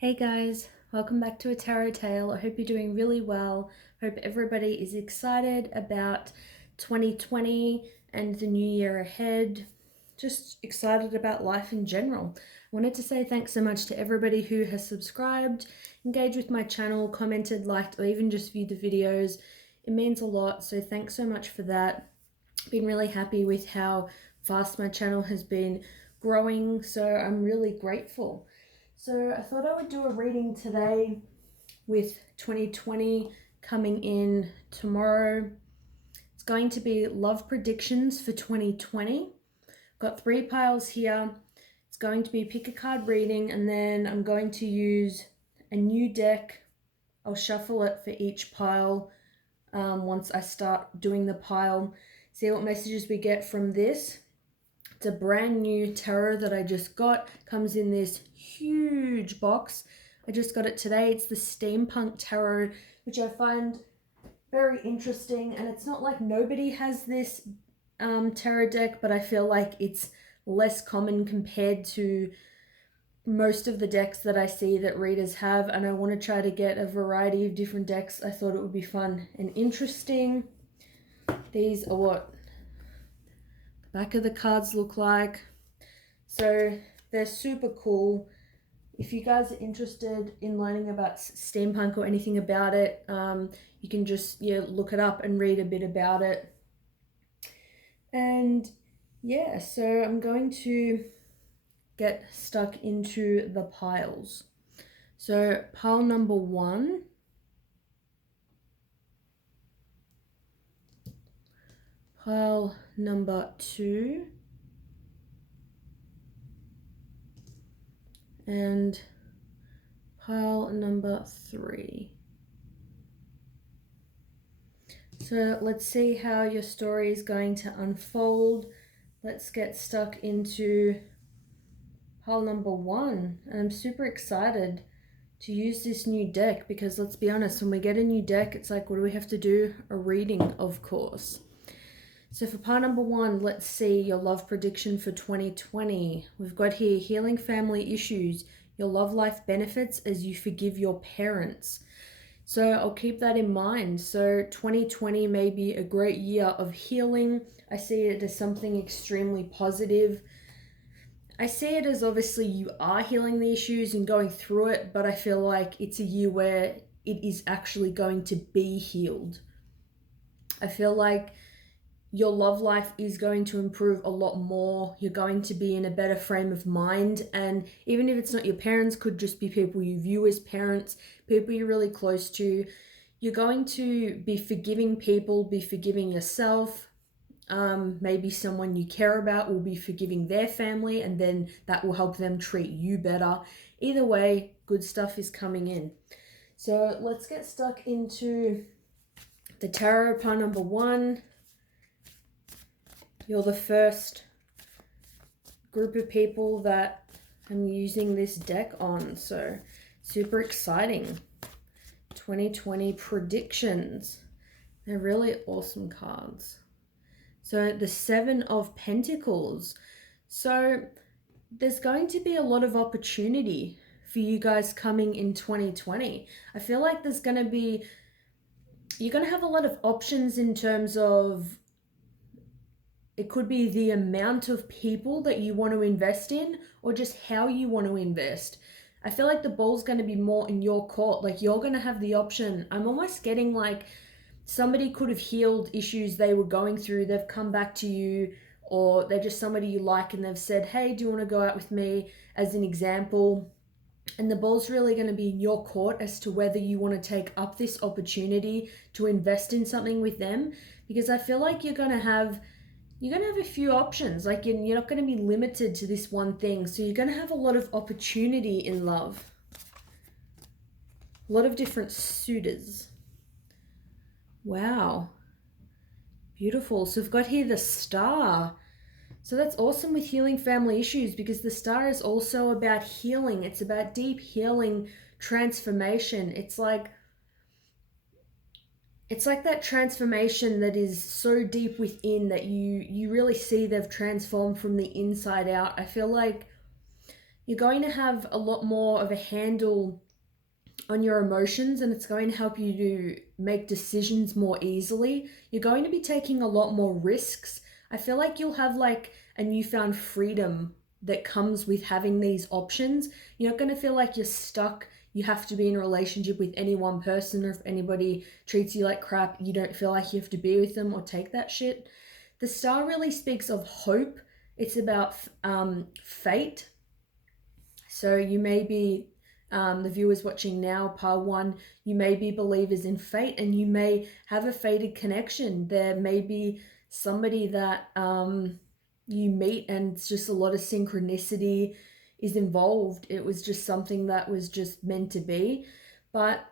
Hey guys, welcome back to a Tarot Tale. I hope you're doing really well. Hope everybody is excited about 2020 and the new year ahead. Just excited about life in general. I wanted to say thanks so much to everybody who has subscribed, engaged with my channel, commented, liked, or even just viewed the videos. It means a lot, so thanks so much for that. Been really happy with how fast my channel has been growing, so I'm really grateful. So I thought I would do a reading today with 2020 coming in tomorrow. It's going to be love predictions for 2020. Got 3 piles here. It's going to be pick a card reading, and then I'm going to use a new deck. I'll shuffle it for each pile once I start doing the pile. See what messages we get from this. It's a brand new tarot that I just got. Comes in this huge box. I just got it today. It's the Steampunk Tarot, which I find very interesting. And it's not like nobody has this tarot deck, but I feel like it's less common compared to most of the decks that I see that readers have. And I want to try to get a variety of different decks. I thought it would be fun and interesting. These are what the back of the cards look like. So they're super cool. If you guys are interested in learning about steampunk or anything about it, you can just look it up and read a bit about it. And yeah, so I'm going to get stuck into the piles. So pile number 1, pile number 2, and pile number 3. So let's see how your story is going to unfold. Let's get stuck into pile number 1. And I'm super excited to use this new deck because let's be honest, when we get a new deck, it's like, what do we have to do? A reading, of course. So for pile number 1, let's see your love prediction for 2020. We've got here healing family issues. Your love life benefits as you forgive your parents. So I'll keep that in mind. So 2020 may be a great year of healing. I see it as something extremely positive. I see it as obviously you are healing the issues and going through it, but I feel like it's a year where it is actually going to be healed. I feel like your love life is going to improve a lot more. You're going to be in a better frame of mind. And even if it's not your parents, could just be people you view as parents, people you're really close to. You're going to be forgiving people, be forgiving yourself. Maybe someone you care about will be forgiving their family, and then that will help them treat you better. Either way, good stuff is coming in. So let's get stuck into the tarot pile number 1. You're the first group of people that I'm using this deck on, so super exciting. 2020 predictions. They're really awesome cards. So the 7 of Pentacles. So there's going to be a lot of opportunity for you guys coming in 2020. I feel like you're going to have a lot of options in terms of, it could be the amount of people that you want to invest in or just how you want to invest. I feel like the ball's going to be more in your court. Like you're going to have the option. I'm almost getting like somebody could have healed issues they were going through. They've come back to you, or they're just somebody you like and they've said, hey, do you want to go out with me, as an example? And the ball's really going to be in your court as to whether you want to take up this opportunity to invest in something with them. Because I feel like you're going to have a few options. Like you're not going to be limited to this one thing. So you're going to have a lot of opportunity in love. A lot of different suitors. Wow. Beautiful. So we've got here the Star. So that's awesome with healing family issues, because the Star is also about healing. It's about deep healing, transformation. It's like that transformation that is so deep within that you really see they've transformed from the inside out. I feel like You're going to have a lot more of a handle on your emotions, and it's going to help you to make decisions more easily. You're going to be taking a lot more risks. I feel like you'll have like a newfound freedom that comes with having these options. You're not going to feel like you're stuck. You have to be in a relationship with any one person, or if anybody treats you like crap, you don't feel like you have to be with them or take that shit. The star really speaks of hope. It's about fate. So you may be, the viewers watching now, part one, you may be believers in fate, and you may have a fated connection. There may be somebody that you meet, and it's just a lot of synchronicity is involved. It was just something that was just meant to be. But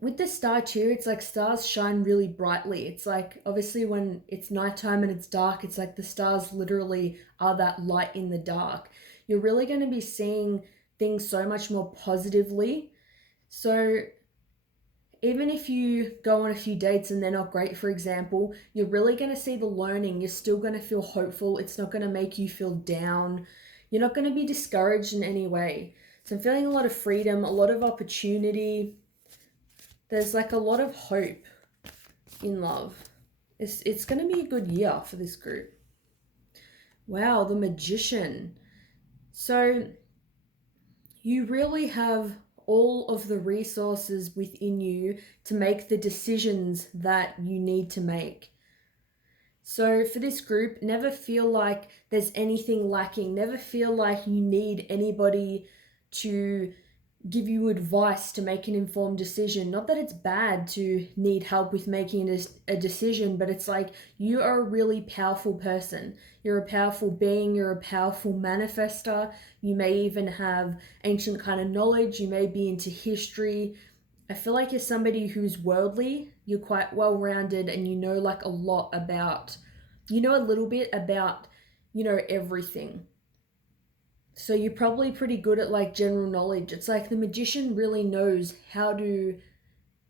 with the star too, it's like stars shine really brightly. It's like obviously when it's nighttime and it's dark, it's like the stars literally are that light in the dark. You're really going to be seeing things so much more positively. So even if you go on a few dates and they're not great, for example, you're really going to see the learning. You're still going to feel hopeful. It's not going to make you feel down. You're not going to be discouraged in any way. So I'm feeling a lot of freedom, a lot of opportunity. There's like a lot of hope in love. It's going to be a good year for this group. Wow, the Magician. So you really have all of the resources within you to make the decisions that you need to make. So for this group, never feel like there's anything lacking. Never feel like you need anybody to give you advice to make an informed decision. Not that it's bad to need help with making a decision, but it's like you are a really powerful person. You're a powerful being. You're a powerful manifester. You may even have ancient kind of knowledge. You may be into history. I feel like you're somebody who's worldly. You're quite well-rounded, and you know like a lot about, you know a little bit about, you know, everything. So you're probably pretty good at like general knowledge. It's like the Magician really knows how to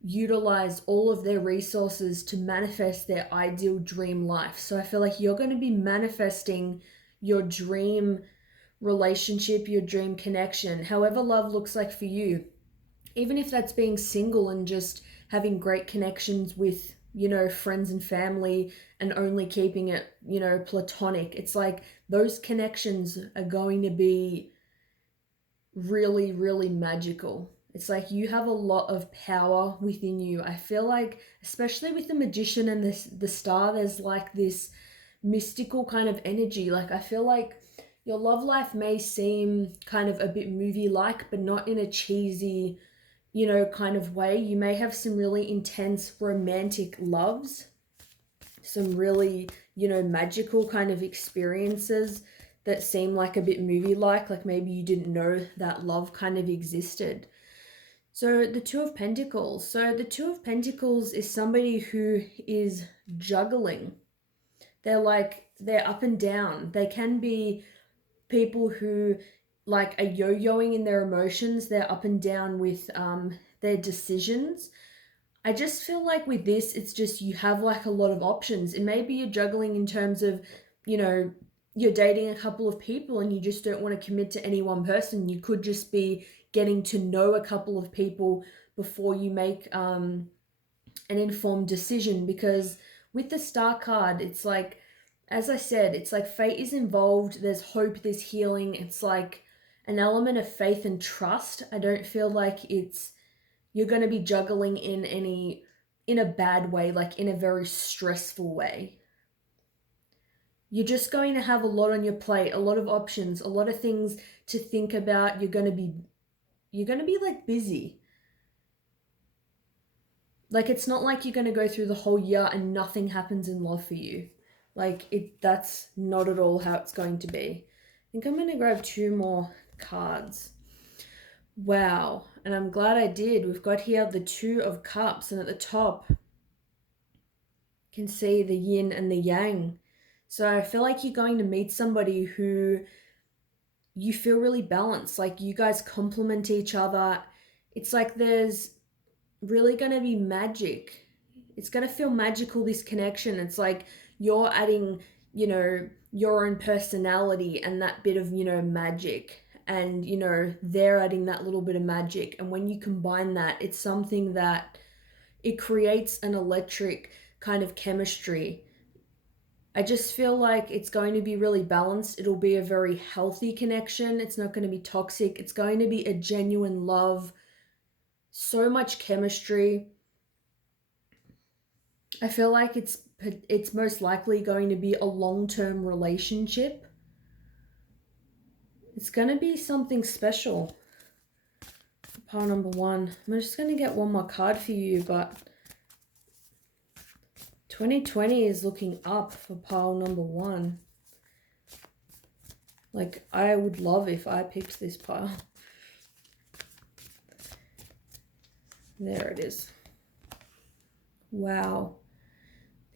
utilize all of their resources to manifest their ideal dream life. So I feel like you're going to be manifesting your dream relationship, your dream connection, however love looks like for you. Even if that's being single and just having great connections with, you know, friends and family, and only keeping it, you know, platonic. It's like those connections are going to be really, really magical. It's like you have a lot of power within you. I feel like, especially with the Magician and the star, there's like this mystical kind of energy. Like I feel like your love life may seem kind of a bit movie-like, but not in a cheesy, you know, kind of way. You may have some really intense romantic loves, some really, you know, magical kind of experiences that seem like a bit movie-like maybe you didn't know that love kind of existed. So the Two of Pentacles. So the Two of Pentacles is somebody who is juggling. They're up and down. They can be people who like are yo-yoing in their emotions. They're up and down with their decisions. I just feel like with this, it's just you have like a lot of options. And maybe you're juggling in terms of, you know, you're dating a couple of people and you just don't want to commit to any one person. You could just be getting to know a couple of people before you make an informed decision. Because with the Star card, it's like, as I said, it's like fate is involved. There's hope, there's healing. It's like an element of faith and trust. I don't feel like you're going to be juggling in a bad way, like in a very stressful way. You're just going to have a lot on your plate, a lot of options, a lot of things to think about. You're going to be like busy. Like it's not like you're going to go through the whole year and nothing happens in love for you. That's not at all how it's going to be. I think I'm going to grab two more cards. Wow, and I'm glad I did. We've got here the Two of Cups, and at the top you can see the yin and the yang. So I feel like you're going to meet somebody who you feel really balanced, like you guys complement each other. It's like there's really going to be magic. It's going to feel magical, this connection. It's like you're adding, you know, your own personality and that bit of, magic. And, they're adding that little bit of magic. And when you combine that, it's something that it creates an electric kind of chemistry. I just feel like it's going to be really balanced. It'll be a very healthy connection. It's not going to be toxic. It's going to be a genuine love, so much chemistry. I feel like it's most likely going to be a long-term relationship. It's going to be something special. Pile number one. I'm just going to get one more card for you, but 2020 is looking up for pile number one. Like, I would love if I picked this pile. There it is. Wow.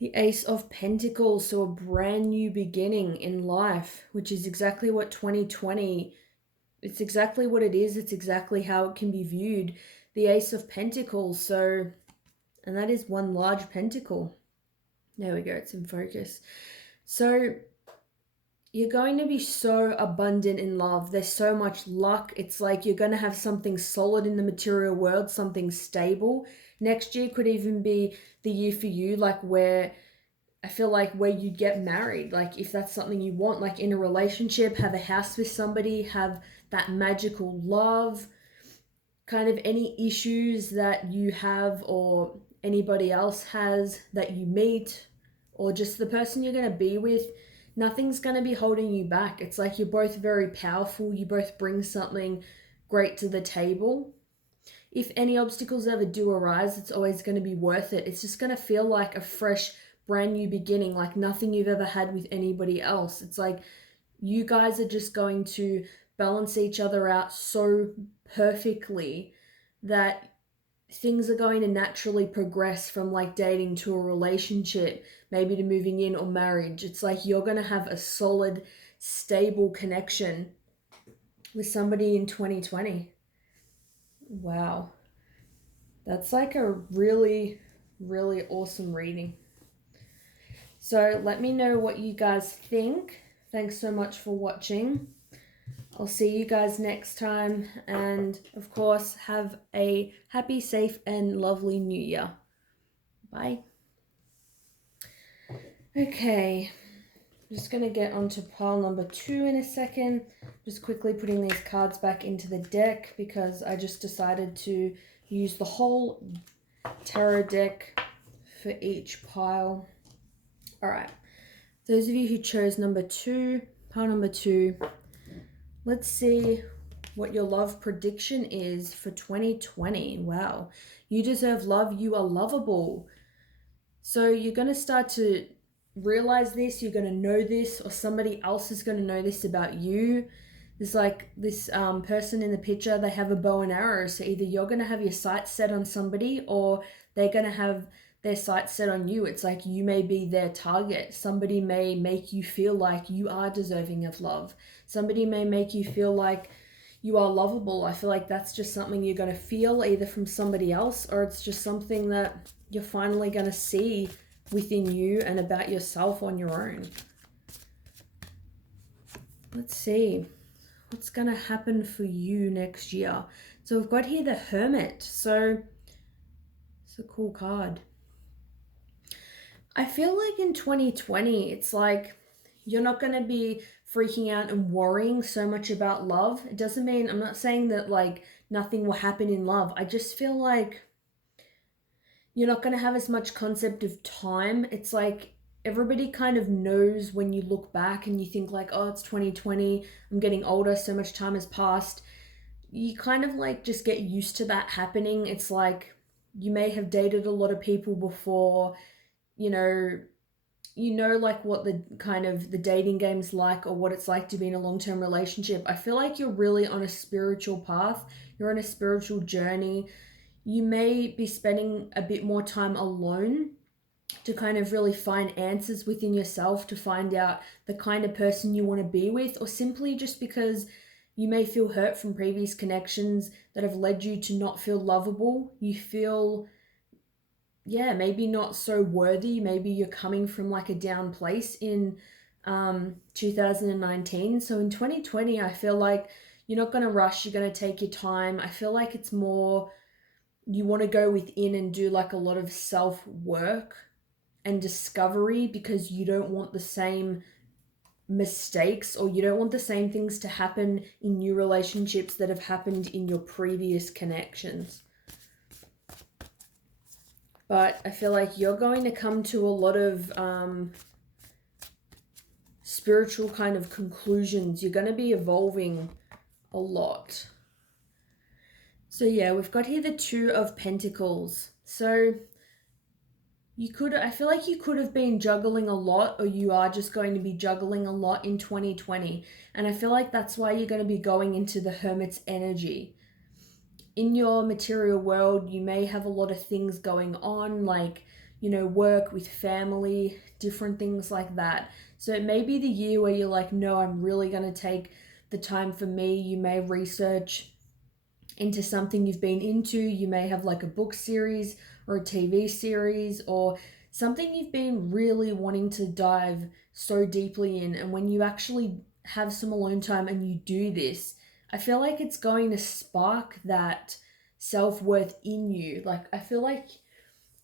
The Ace of Pentacles, so a brand new beginning in life, which is exactly what 2020, it's exactly what it is. It's exactly how it can be viewed. The Ace of Pentacles, so, and that is one large pentacle. There we go, it's in focus. So you're going to be so abundant in love. There's so much luck. It's like you're going to have something solid in the material world, something stable. Next year could even be the year for you, like where I feel like where you get married, like if that's something you want, like in a relationship, have a house with somebody, have that magical love, kind of any issues that you have or anybody else has that you meet, or just the person you're going to be with, nothing's going to be holding you back. It's like you're both very powerful. You both bring something great to the table. If any obstacles ever do arise, it's always going to be worth it. It's just going to feel like a fresh, brand new beginning, like nothing you've ever had with anybody else. It's like you guys are just going to balance each other out so perfectly that things are going to naturally progress from like dating to a relationship, maybe to moving in or marriage. It's like you're going to have a solid, stable connection with somebody in 2020. Wow. That's like a really, really awesome reading. So let me know what you guys think. Thanks so much for watching. I'll see you guys next time. And of course, have a happy, safe, and lovely new year. Bye. Okay. I'm just going to get onto pile number 2 in a second. Just quickly putting these cards back into the deck because I just decided to use the whole tarot deck for each pile. All right. Those of you who chose number 2, pile number 2, let's see what your love prediction is for 2020. Wow. You deserve love. You are lovable. So you're going to start to realize this. You're going to know this, or somebody else is going to know this about you. There's like this person in the picture, they have a bow and arrow. So either you're going to have your sights set on somebody or they're going to have their sights set on you. It's like you may be their target. Somebody may make you feel like you are deserving of love. Somebody may make you feel like you are lovable. I feel like that's just something you're going to feel either from somebody else, or it's just something that you're finally going to see within you and about yourself on your own. Let's see what's going to happen for you next year. So we've got here the Hermit. So it's a cool card. I feel like in 2020, it's like you're not going to be freaking out and worrying so much about love. It doesn't mean, I'm not saying that like nothing will happen in love. I just feel like you're not going to have as much concept of time. It's like everybody kind of knows when you look back and you think like, oh, it's 2020, I'm getting older, so much time has passed. You kind of like just get used to that happening. It's like you may have dated a lot of people before, you know like what the kind of the dating game's like, or what it's like to be in a long-term relationship. I feel like you're really on a spiritual path. You're on a spiritual journey. You may be spending a bit more time alone to kind of really find answers within yourself, to find out the kind of person you want to be with, or simply just because you may feel hurt from previous connections that have led you to not feel lovable. You feel, maybe not so worthy. Maybe you're coming from like a down place in 2019. So in 2020, I feel like you're not going to rush, you're going to take your time. I feel like it's more you want to go within and do like a lot of self work and discovery because you don't want the same mistakes or you don't want the same things to happen in new relationships that have happened in your previous connections. But I feel like you're going to come to a lot of spiritual kind of conclusions. You're going to be evolving a lot. So yeah, we've got here the Two of Pentacles. So I feel like you could have been juggling a lot, or you are just going to be juggling a lot in 2020. And I feel like that's why you're going to be going into the Hermit's energy. In your material world, you may have a lot of things going on, like, work with family, different things like that. So it may be the year where you're like, no, I'm really going to take the time for me. You may research into something you've been into. You may have like a book series or a TV series or something you've been really wanting to dive so deeply in. And when you actually have some alone time and you do this, I feel like it's going to spark that self-worth in you. Like, I feel like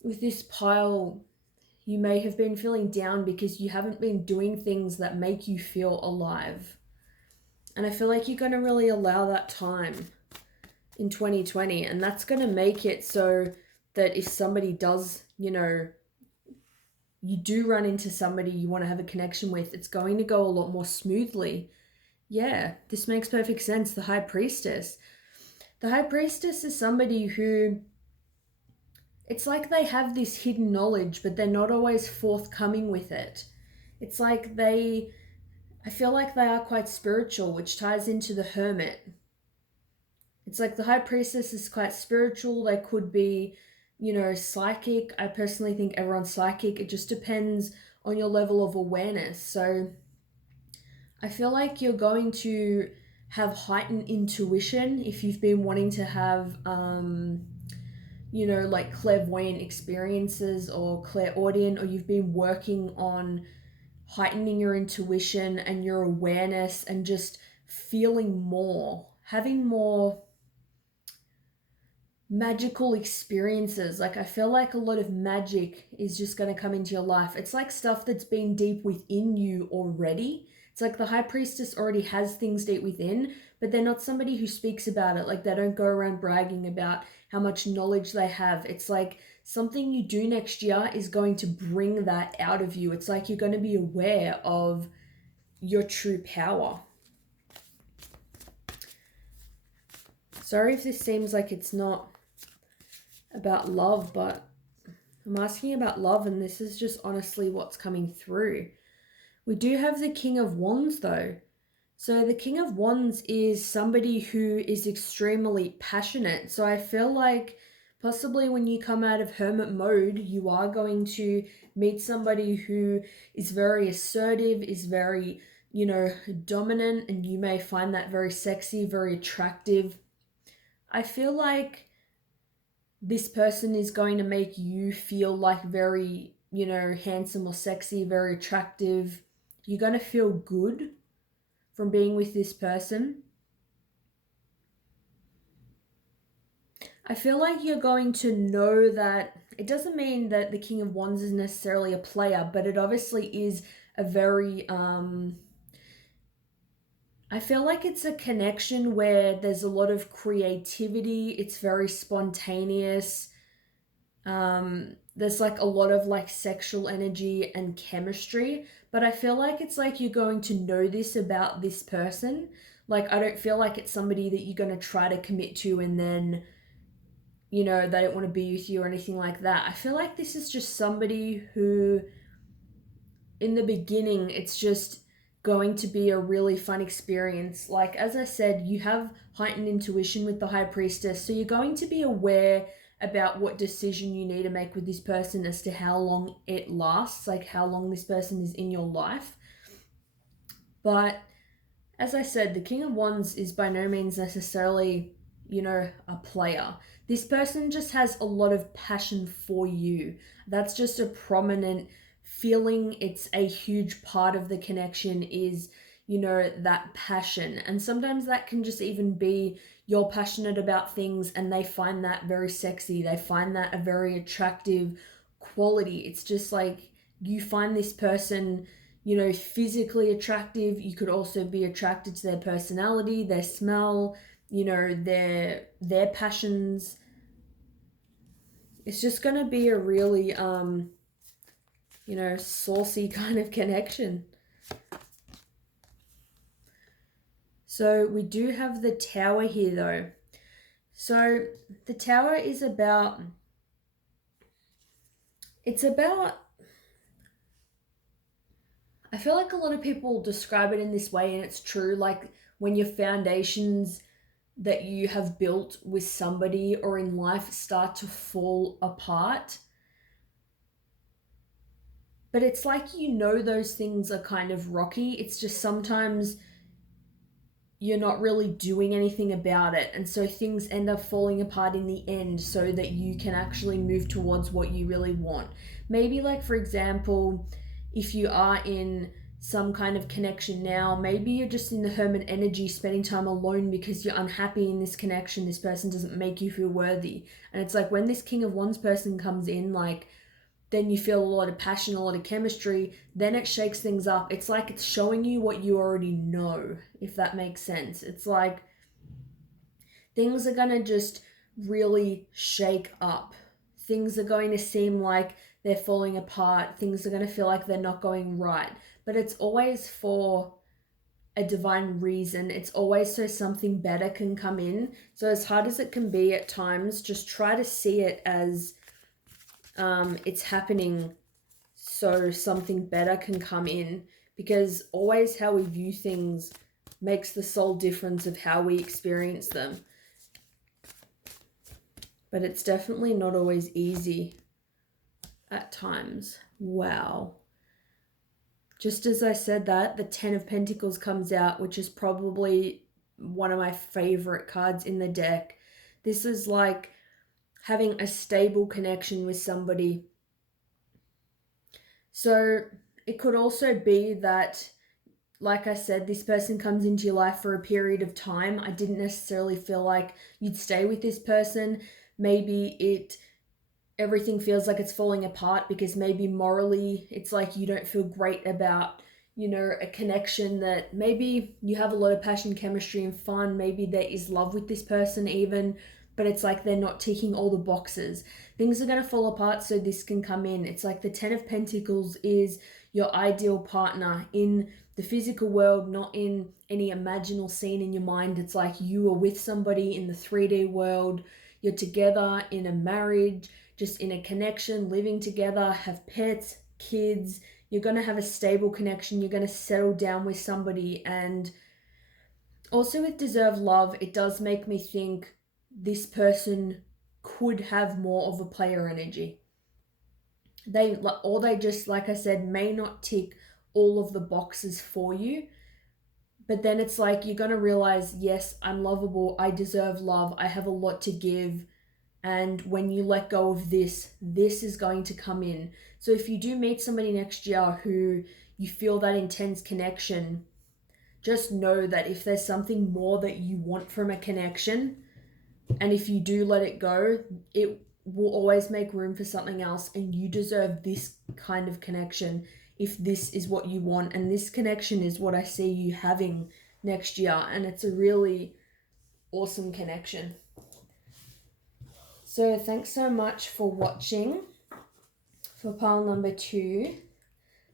with this pile, you may have been feeling down because you haven't been doing things that make you feel alive. And I feel like you're going to really allow that time in 2020, and that's going to make it so that if somebody does, you do run into somebody you want to have a connection with, it's going to go a lot more smoothly. Yeah, this makes perfect sense. The High Priestess. The High Priestess is somebody who, it's like they have this hidden knowledge, but they're not always forthcoming with it. It's like I feel like they are quite spiritual, which ties into the Hermit. It's like the High Priestess is quite spiritual. They could be, psychic. I personally think everyone's psychic. It just depends on your level of awareness. So I feel like you're going to have heightened intuition if you've been wanting to have, like clairvoyant experiences or clairaudient, or you've been working on heightening your intuition and your awareness and just feeling more, having more magical experiences. Like, I feel like a lot of magic is just going to come into your life. It's like stuff that's been deep within you already. It's like the High Priestess already has things deep within, but they're not somebody who speaks about it. Like, they don't go around bragging about how much knowledge they have. It's like something you do next year is going to bring that out of you. It's like you're going to be aware of your true power. Sorry if this seems like it's not about love, but I'm asking about love, and this is just honestly what's coming through. We do have the King of Wands though. So the King of Wands is somebody who is extremely passionate. So I feel like possibly when you come out of hermit mode, you are going to meet somebody who is very assertive, is very, dominant, and you may find that very sexy, very attractive. I feel like this person is going to make you feel like very, handsome or sexy, very attractive. You're going to feel good from being with this person. I feel like you're going to know that it doesn't mean that the King of Wands is necessarily a player, but it obviously is a very, I feel like it's a connection where there's a lot of creativity. It's very spontaneous. There's like a lot of like sexual energy and chemistry, but I feel like it's like you're going to know this about this person. Like, I don't feel like it's somebody that you're going to try to commit to and then, they don't want to be with you or anything like that. I feel like this is just somebody who, in the beginning, it's just going to be a really fun experience. Like, as I said, you have heightened intuition with the High Priestess, so you're going to be aware about what decision you need to make with this person as to how long it lasts, like how long this person is in your life. But as I said, the King of Wands is by no means necessarily, a player. This person just has a lot of passion for you. That's just a prominent feeling it's a huge part of the connection is, you know, that passion. And sometimes that can just even be you're passionate about things and they find that very sexy. They find that a very attractive quality. It's just like you find this person, you know, physically attractive. You could also be attracted to their personality, their smell, you know, their passions. It's just going to be a really you know, saucy kind of connection. So we do have the Tower here though. So the Tower is about, it's about, I feel like a lot of people describe it in this way, and it's true, like when your foundations that you have built with somebody or in life start to fall apart. But it's like, you know, those things are kind of rocky. It's just sometimes you're not really doing anything about it. And so things end up falling apart in the end so that you can actually move towards what you really want. Maybe, like, for example, if you are in some kind of connection now, maybe you're just in the hermit energy, spending time alone because you're unhappy in this connection. This person doesn't make you feel worthy. And it's like when this King of Wands person comes in, like, then you feel a lot of passion, a lot of chemistry, then it shakes things up. It's like it's showing you what you already know, if that makes sense. It's like things are going to just really shake up. Things are going to seem like they're falling apart. Things are going to feel like they're not going right. But it's always for a divine reason. It's always so something better can come in. So as hard as it can be at times, just try to see it as it's happening so something better can come in, because always how we view things makes the sole difference of how we experience them. But it's definitely not always easy at times. Wow. Just as I said that, the Ten of Pentacles comes out, which is probably one of my favorite cards in the deck. This is like having a stable connection with somebody. So it could also be that, like I said, this person comes into your life for a period of time. I didn't necessarily feel like you'd stay with this person. Maybe everything feels like it's falling apart because maybe morally it's like you don't feel great about, you know, a connection that maybe you have a lot of passion, chemistry, and fun. Maybe there is love with this person even, but it's like they're not ticking all the boxes. Things are going to fall apart so this can come in. It's like the Ten of Pentacles is your ideal partner in the physical world, not in any imaginal scene in your mind. It's like you are with somebody in the 3D world. You're together in a marriage, just in a connection, living together, have pets, kids. You're going to have a stable connection. You're going to settle down with somebody. And also with deserved love, it does make me think this person could have more of a player energy. They just, like I said, may not tick all of the boxes for you. But then it's like you're going to realize, yes, I'm lovable. I deserve love. I have a lot to give. And when you let go of this is going to come in. So if you do meet somebody next year who you feel that intense connection, just know that if there's something more that you want from a connection, and if you do let it go, it will always make room for something else, and you deserve this kind of connection if this is what you want. And this connection is what I see you having next year, and it's a really awesome connection. So thanks so much for watching for pile number 2.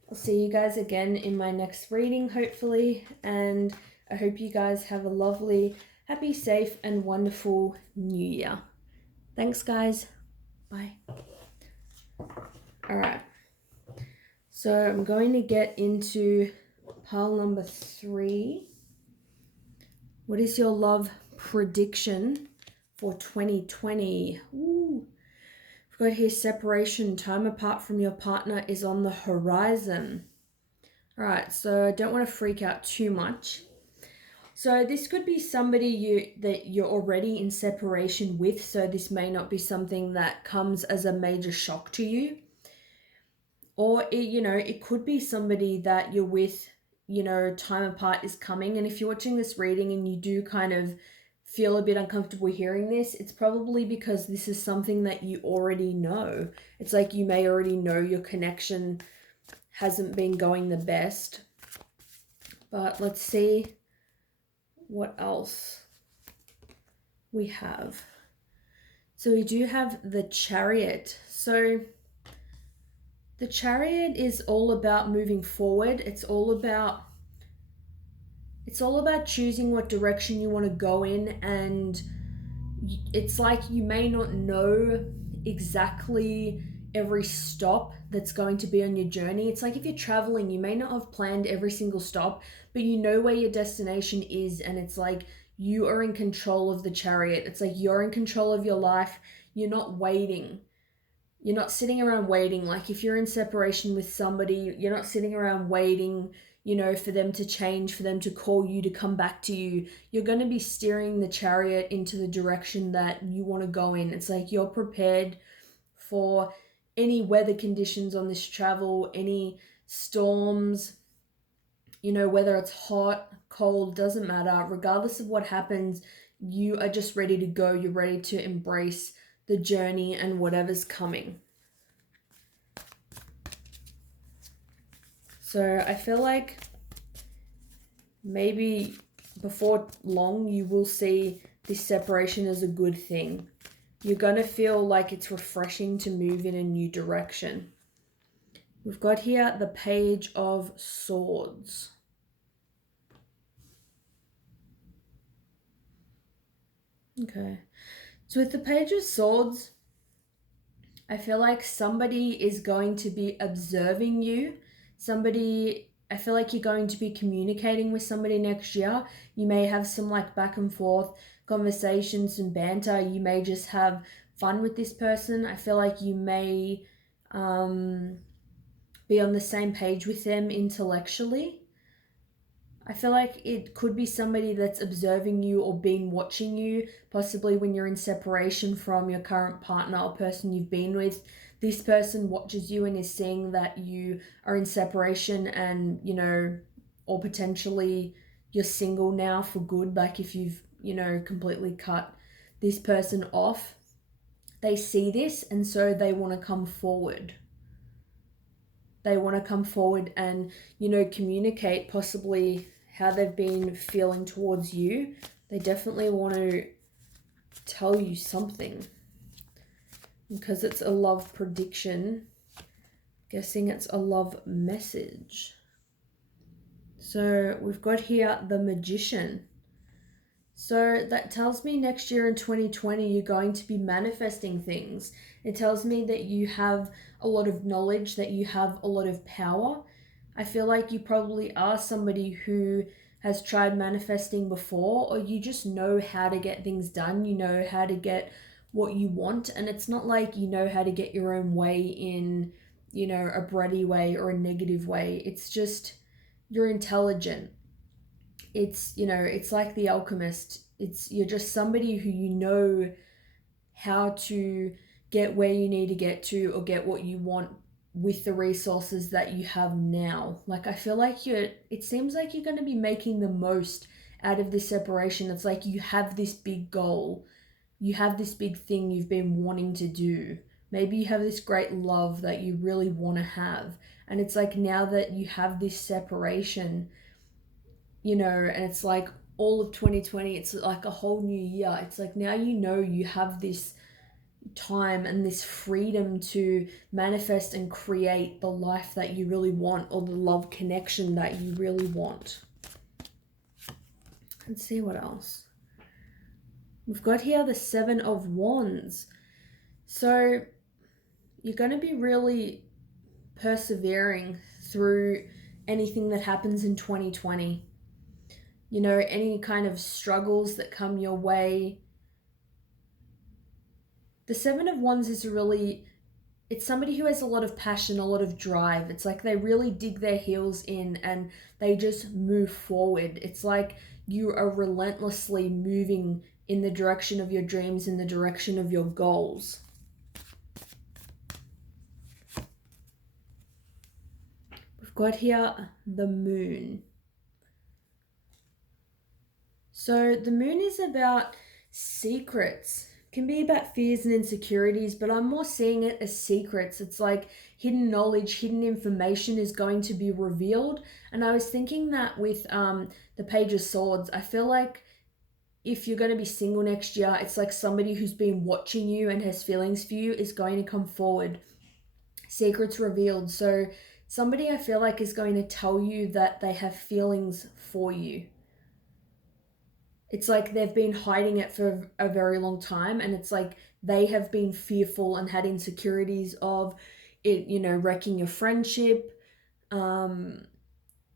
I'll see you guys again in my next reading, hopefully, and I hope you guys have a lovely, happy, safe, and wonderful new year. Thanks, guys. Bye. All right. So I'm going to get into pile number 3. What is your love prediction for 2020? Ooh. We've got here separation. Time apart from your partner is on the horizon. All right, so I don't want to freak out too much. So this could be somebody that you're already in separation with, so this may not be something that comes as a major shock to you. Or, it could be somebody that you're with, time apart is coming. And if you're watching this reading and you do kind of feel a bit uncomfortable hearing this, it's probably because this is something that you already know. It's like you may already know your connection hasn't been going the best. But let's see what else we have. So we do have the Chariot. So the Chariot is all about moving forward. It's all about choosing what direction you want to go in, and it's like you may not know exactly every stop that's going to be on your journey. It's like if you're traveling, you may not have planned every single stop, but you know where your destination is, and it's like you are in control of the Chariot. It's like you're in control of your life. You're not waiting. You're not sitting around waiting. Like if you're in separation with somebody, you're not sitting around waiting, for them to change, for them to call you, to come back to you. You're going to be steering the Chariot into the direction that you want to go in. It's like you're prepared for any weather conditions on this travel, any storms, whether it's hot, cold, doesn't matter. Regardless of what happens, you are just ready to go. You're ready to embrace the journey and whatever's coming. So I feel like maybe before long you will see this separation as a good thing. You're going to feel like it's refreshing to move in a new direction. We've got here the Page of Swords. Okay. So with the Page of Swords, I feel like somebody is going to be observing you. I feel like you're going to be communicating with somebody next year. You may have some like back and forth conversations and banter. You may just have fun with this person. I feel like you may be on the same page with them intellectually. I feel like it could be somebody that's observing you or been watching you, possibly when you're in separation from your current partner or person you've been with. This person watches you and is seeing that you are in separation and, or potentially you're single now for good. Like if you've, completely cut this person off, they see this and so they want to come forward. They want to come forward and, communicate possibly how they've been feeling towards you. They definitely want to tell you something. Because it's a love prediction, guessing it's a love message. So we've got here the Magician. So that tells me next year in 2020, you're going to be manifesting things. It tells me that you have a lot of knowledge, that you have a lot of power. I feel like you probably are somebody who has tried manifesting before, or you just know how to get things done. You know how to get what you want. And it's not like you know how to get your own way in, a bratty way or a negative way. It's just you're intelligent. It's, it's like the alchemist. You're just somebody who how to get where you need to get to or get what you want with the resources that you have now. Like I feel like it seems like you're going to be making the most out of this separation. It's like you have this big goal. You have this big thing you've been wanting to do. Maybe you have this great love that you really want to have. And it's like now that you have this separation, and it's like all of 2020, it's like a whole new year. It's like now you have this time and this freedom to manifest and create the life that you really want, or the love connection that you really want. Let's see what else. We've got here the Seven of Wands. So you're going to be really persevering through anything that happens in 2020. Any kind of struggles that come your way. The Seven of Wands is it's somebody who has a lot of passion, a lot of drive. It's like they really dig their heels in and they just move forward. It's like you are relentlessly moving in the direction of your dreams, in the direction of your goals. we've got here the moon. So the moon is about secrets. Can be about fears and insecurities, but I'm more seeing it as secrets. It's like hidden knowledge, hidden information is going to be revealed. And I was thinking that with the Page of Swords, I feel like if you're going to be single next year, it's like somebody who's been watching you and has feelings for you is going to come forward. Secrets revealed. So somebody I feel like is going to tell you that they have feelings for you. It's like they've been hiding it for a very long time, and it's like they have been fearful and had insecurities of it, wrecking your friendship, um,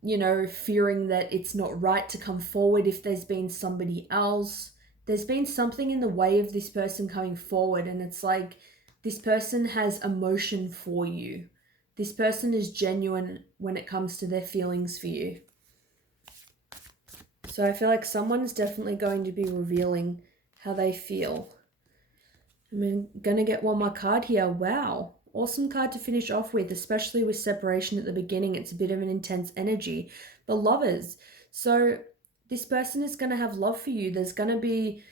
fearing that it's not right to come forward if there's been somebody else. There's been something in the way of this person coming forward, and it's like this person has emotion for you. This person is genuine when it comes to their feelings for you. So I feel like someone's definitely going to be revealing how they feel. I'm going to get one more card here. Wow. Awesome card to finish off with, especially with separation at the beginning. It's a bit of an intense energy. The Lovers. So this person is going to have love for you. There's going to be,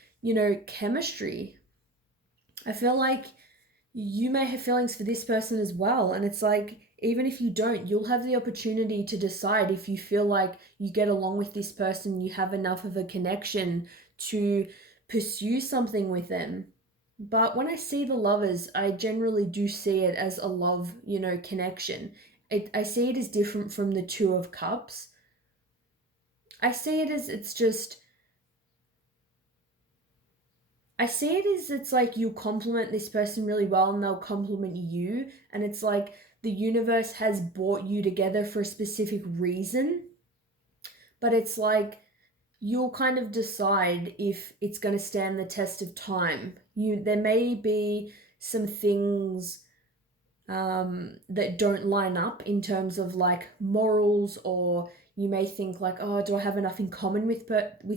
chemistry. I feel like you may have feelings for this person as well. And it's like, even if you don't, you'll have the opportunity to decide if you feel like you get along with this person, you have enough of a connection to pursue something with them. But when I see the Lovers, I generally do see it as a love, connection. I see it as different from the Two of Cups. I see it as it's like you compliment this person really well and they'll compliment you. And it's like the universe has brought you together for a specific reason. But it's like you'll kind of decide if it's going to stand the test of time. There may be some things that don't line up in terms of like morals, or you may think like, oh, do I have enough in common with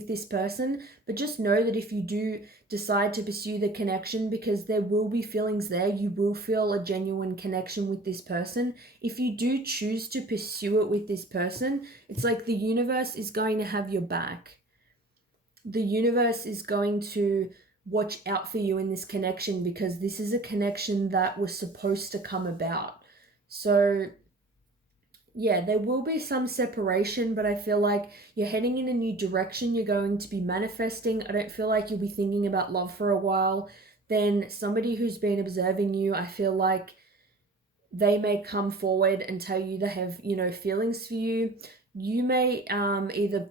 this person? But just know that if you do decide to pursue the connection, because there will be feelings there, you will feel a genuine connection with this person. If you do choose to pursue it with this person, it's like the universe is going to have your back. The universe is going to watch out for you in this connection, because this is a connection that was supposed to come about. So yeah, there will be some separation, but I feel like you're heading in a new direction. You're going to be manifesting. I don't feel like you'll be thinking about love for a while. Then somebody who's been observing you, I feel like they may come forward and tell you they have, feelings for you. You may either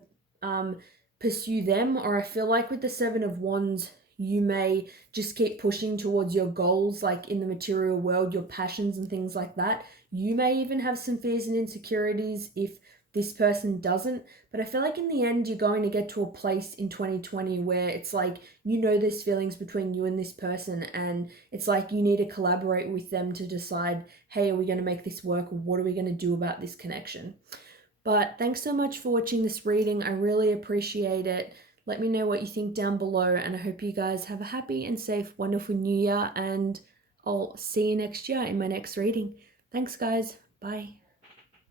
pursue them, or I feel like with the Seven of Wands, you may just keep pushing towards your goals, like in the material world, your passions and things like that. You may even have some fears and insecurities if this person doesn't. But I feel like in the end, you're going to get to a place in 2020 where it's like, there's feelings between you and this person, and it's like you need to collaborate with them to decide, hey, are we going to make this work? What are we going to do about this connection? But thanks so much for watching this reading. I really appreciate it. Let me know what you think down below, and I hope you guys have a happy and safe, wonderful new year, and I'll see you next year in my next reading. Thanks, guys. Bye.